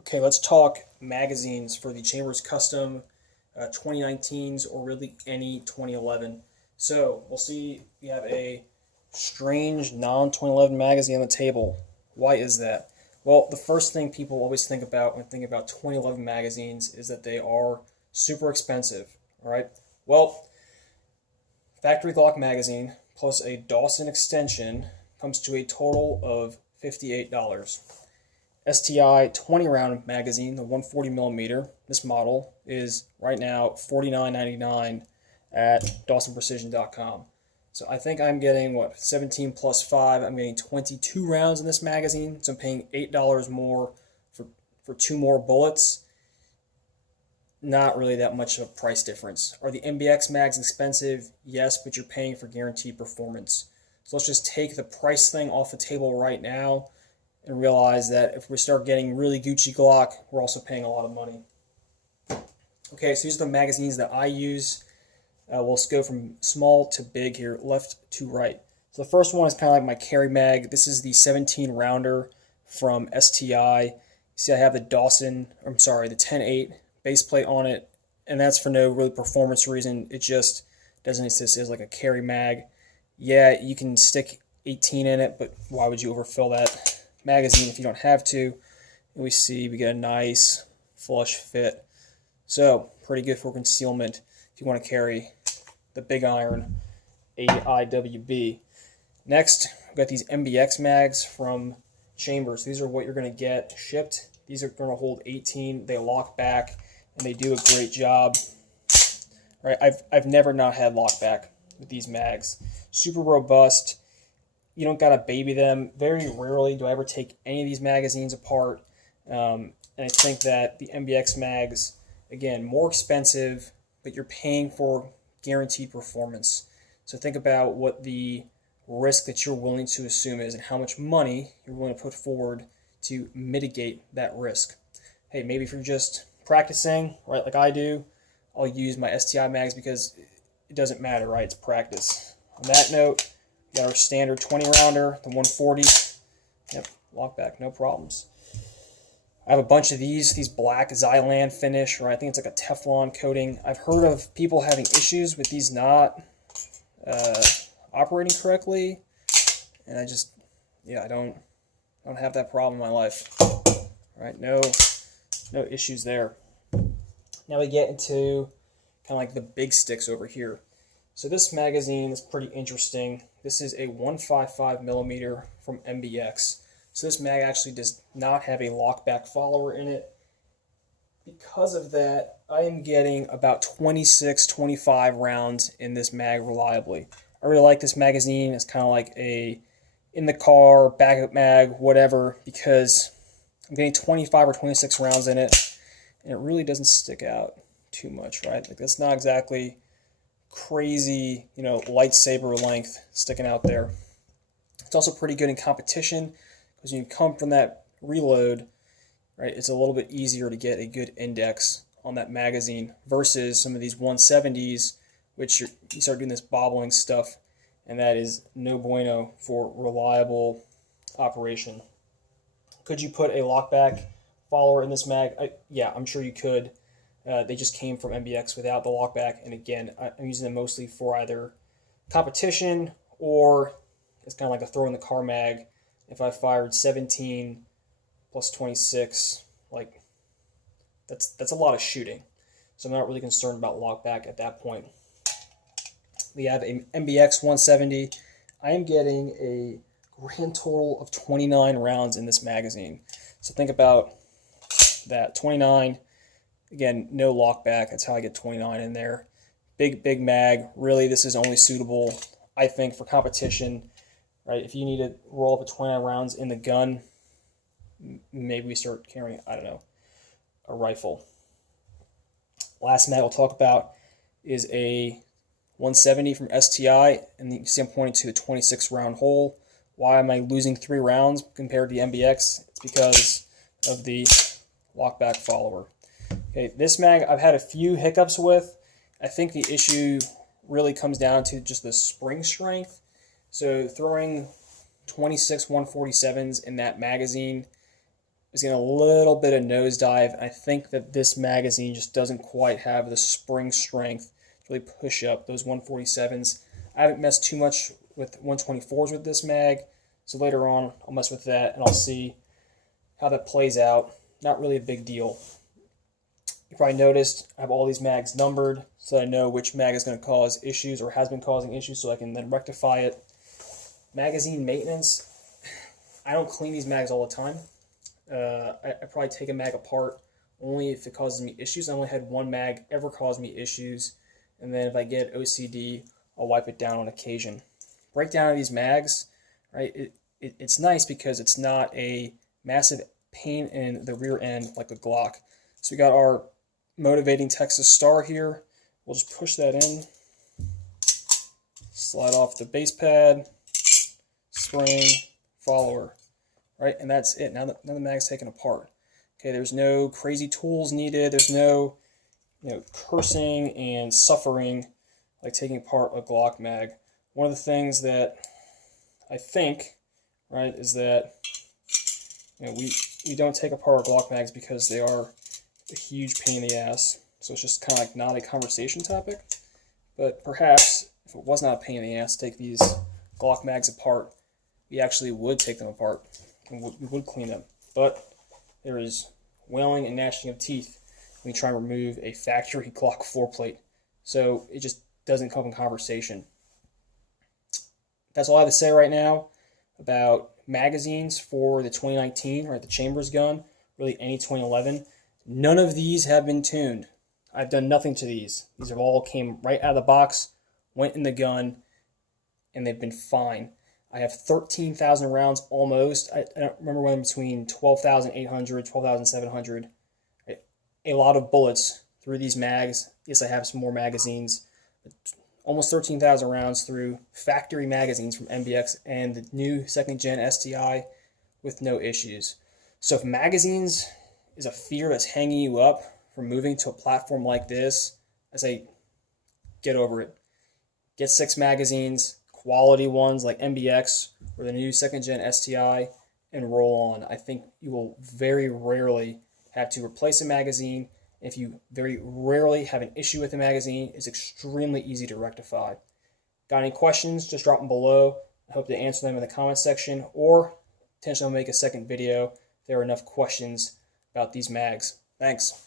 Okay, let's talk magazines for the Chambers Custom 2019s or really any 2011. So we'll see we have a strange non 2011 magazine on the table. Why is that? Well, the first thing people always think about when thinking about 2011 magazines is that they are super expensive. All right. Well, Factory Glock magazine plus a Dawson extension comes to a total of $58. STI 20 round magazine, the 140 millimeter. This model is right now $49.99 at DawsonPrecision.com. So I think I'm getting 17 plus 5. I'm getting 22 rounds in this magazine. So I'm paying $8 more for two more bullets. Not really that much of a price difference. Are the MBX mags expensive? Yes, but you're paying for guaranteed performance. So let's just take the price thing off the table right now and realize that if we start getting really Gucci Glock, we're also paying a lot of money. Okay, so these are the magazines that I use. We'll go from small to big here, left to right. So the first one is kind of like my carry mag. This is the 17 rounder from STI. You see I have the the 10.8 base plate on it, and that's for no really performance reason. It just doesn't exist as like a carry mag. Yeah, you can stick 18 in it, but why would you overfill that magazine if you don't have to? And we see we get a nice flush fit. So pretty good for concealment if you want to carry the big iron AIWB. Next, we've got these MBX mags from Chambers. These are what you're going to get shipped. These are going to hold 18. They lock back, and they do a great job. Right? I've never not had lock back with these mags. Super robust. You don't got to baby them. Very rarely do I ever take any of these magazines apart. And I think that the MBX mags, again, more expensive, but you're paying for guaranteed performance. So think about what the risk that you're willing to assume is and how much money you're willing to put forward to mitigate that risk. Hey, maybe if you're just practicing, right, like I do, I'll use my STI mags because it doesn't matter, right? It's practice. On that note, we got our standard 20 rounder, the 140. Yep, lock back, no problems. I have a bunch of these black Xylan finish, or I think it's like a Teflon coating. I've heard of people having issues with these not operating correctly, and I don't have that problem in my life. All right, no issues there. Now we get into kind of like the big sticks over here. So this magazine is pretty interesting. This is a 155 millimeter from MBX. So this mag actually does not have a lockback follower in it. Because of that, I am getting about 26, 25 rounds in this mag reliably. I really like this magazine. It's kind of like a in the car, backup mag, whatever, because I'm getting 25 or 26 rounds in it, and it really doesn't stick out too much, right? Like that's not exactly crazy, lightsaber length sticking out there. It's also pretty good in competition because when you come from that reload, right, it's a little bit easier to get a good index on that magazine versus some of these 170s, which you start doing this bobbling stuff, and that is no bueno for reliable operation. Could you put a lockback follower in this mag? Yeah, I'm sure you could. They just came from MBX without the lockback, and again, I'm using them mostly for either competition or it's kind of like a throw in the car mag. If I fired 17 plus 26, like that's a lot of shooting. So I'm not really concerned about lockback at that point. We have a MBX 170. I am getting a grand total of 29 rounds in this magazine. So think about that, 29. Again, no lockback. That's how I get 29 in there. Big mag. Really, this is only suitable, I think, for competition. Right? If you need to roll up a 29 rounds in the gun, maybe we start carrying, I don't know, a rifle. Last mag I'll talk about is a 170 from STI, and you can see I'm pointing to the 26 round hole. Why am I losing 3 rounds compared to the MBX? It's because of the lockback follower. Okay, this mag I've had a few hiccups with. I think the issue really comes down to just the spring strength. So throwing 26 147s in that magazine is getting a little bit of nosedive. I think that this magazine just doesn't quite have the spring strength to really push up those 147s. I haven't messed too much with 124s with this mag, so later on I'll mess with that and I'll see how that plays out. Not really a big deal. You probably noticed I have all these mags numbered so that I know which mag is going to cause issues or has been causing issues so I can then rectify it. Magazine maintenance, I don't clean these mags all the time. I probably take a mag apart only if it causes me issues. I only had one mag ever cause me issues, and then if I get OCD, I'll wipe it down on occasion. Breakdown of these mags, right? It's nice because it's not a massive pain in the rear end like a Glock. So we got our motivating Texas Star here. We'll just push that in, slide off the base pad, spring, follower, right? And that's it. Now the mag's taken apart. Okay, there's no crazy tools needed. There's no cursing and suffering like taking apart a Glock mag. One of the things that I think, right, is that we don't take apart our Glock mags because they are a huge pain in the ass. So it's just kind of like not a conversation topic. But perhaps if it was not a pain in the ass to take these Glock mags apart, we actually would take them apart and we would clean them. But there is wailing and gnashing of teeth when you try and remove a factory Glock 4 plate. So it just doesn't come in conversation. That's all I have to say right now about magazines for the 2019, right, the Chambers gun, really any 2011. None of these have been tuned. I've done nothing to these. These have all came right out of the box, went in the gun, and they've been fine. I have 13,000 rounds almost. I don't remember when between 12,800, 12,700. A lot of bullets through these mags. Yes, I have some more magazines. Almost 13,000 rounds through factory magazines from MBX and the new second gen STI with no issues. So if magazines is a fear that's hanging you up from moving to a platform like this, I say get over it. Get 6 magazines, quality ones like MBX or the new second gen STI, and roll on. I think you will very rarely have to replace a magazine. If you very rarely have an issue with a magazine, it's extremely easy to rectify. Got any questions? Just drop them below. I hope to answer them in the comments section, or potentially I'll make a second video if there are enough questions about these mags. Thanks.